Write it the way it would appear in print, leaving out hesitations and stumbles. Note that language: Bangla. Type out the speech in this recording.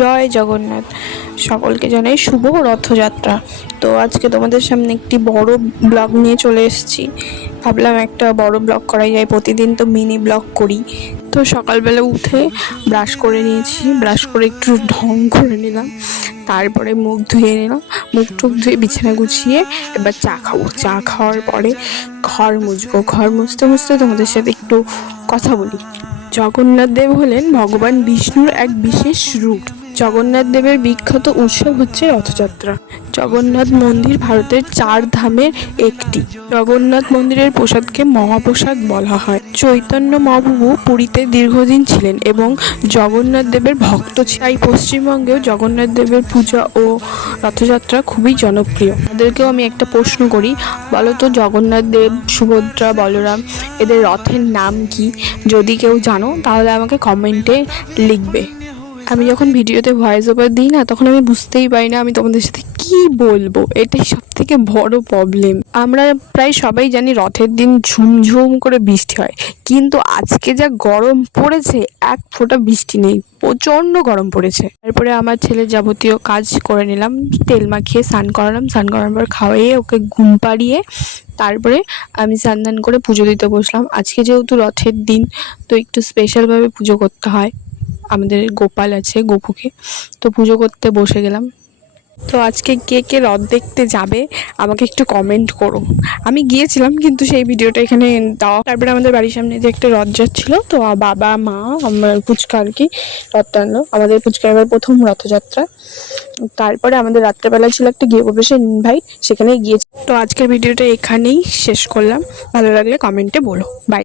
জয় জগন্নাথ। সকলকে জানাই শুভ রথযাত্রা। তো আজকে তোমাদের সামনে একটি বড় ব্লগ নিয়ে চলে এসেছি। ভাবলাম একটা বড় ব্লগ করাই যায়, প্রতিদিন তো মিনি ব্লগ করি। তো সকালবেলা উঠে ব্রাশ করে নিয়েছি, ব্রাশ করে একটু ঢং করে নিলাম, তারপরে মুখ ধুয়ে নিলাম, মুখ টুক ধুয়ে বিছানা গুছিয়ে এবার চা খাবো। চা খাওয়ার পরে ঘর মুছবো, ঘর মুছতে মুছতে তোমাদের সাথে একটু কথা বলি। জগন্নাথ দেব হলেন ভগবান বিষ্ণুর এক বিশেষ রূপ। জগন্নাথ দেবের বিখ্যাত উৎসব হচ্ছে রথযাত্রা। জগন্নাথ মন্দির ভারতের 4 ধামের একটি। জগন্নাথ মন্দিরের প্রসাদকে মহাপ্রসাদ বলা হয়। চৈতন্য মহাপ্রভু পুরীতে দীর্ঘদিন ছিলেন এবং জগন্নাথ দেবের ভক্ত ছিলেন। তাই পশ্চিমবঙ্গেও জগন্নাথ দেবের পূজা ও রথযাত্রা খুবই জনপ্রিয়। তাদেরকেও আমি একটা প্রশ্ন করি, বলো তো জগন্নাথ দেব, সুভদ্রা, বলরাম এদের রথের নাম কি? যদি কেউ জানো তাহলে আমাকে কমেন্টে লিখবে। আমি যখন ভিডিওতে ভয়েস ওভার দিই না, তখন আমি বুঝতেই পারি না আমি তোমাদের সাথে কি বলবো। এটাই সব থেকে বড় প্রবলেম। আমরা প্রায় সবাই জানি রথের দিন ঝুমঝুম করে বৃষ্টি হয়, কিন্তু আজকে যা গরম পড়েছে, এক ফোঁটা বৃষ্টি নেই, প্রচণ্ড গরম পড়েছে। তারপরে আমার ছেলের যাবতীয় কাজ করে নিলাম, তেল মাখিয়ে স্নান করালাম, স্নান করানোর পর খাওয়াইয়ে ওকে ঘুম পাড়িয়ে তারপরে আমি স্নান টান করে পুজো দিতে বসলাম। আজকে যেহেতু রথের দিন, তো একটু স্পেশালভাবে পুজো করতে হয়। আমাদের গোপাল আছে, গোপুকে, তো পুজো করতে বসে গেলাম। তো আজকে কে কে রথ দেখতে যাবে আমাকে একটু কমেন্ট করো। আমি গিয়েছিলাম কিন্তু সেই ভিডিওটা এখানে দেওয়া। তারপরে আমাদের বাড়ির সামনে যে একটা রথ যাচ্ছিলো, তো বাবা মা আমার ফুচকা আর কি রথ টানলো। আমাদের ফুচকা এবার প্রথম রথযাত্রা। তারপরে আমাদের রাত্রেবেলা ছিল একটা গৃহপ্রবেশের ইনভাইট, সেখানে গিয়েছি। তো আজকের ভিডিওটা এখানেই শেষ করলাম। ভালো লাগলে কমেন্টে বলো। বাই।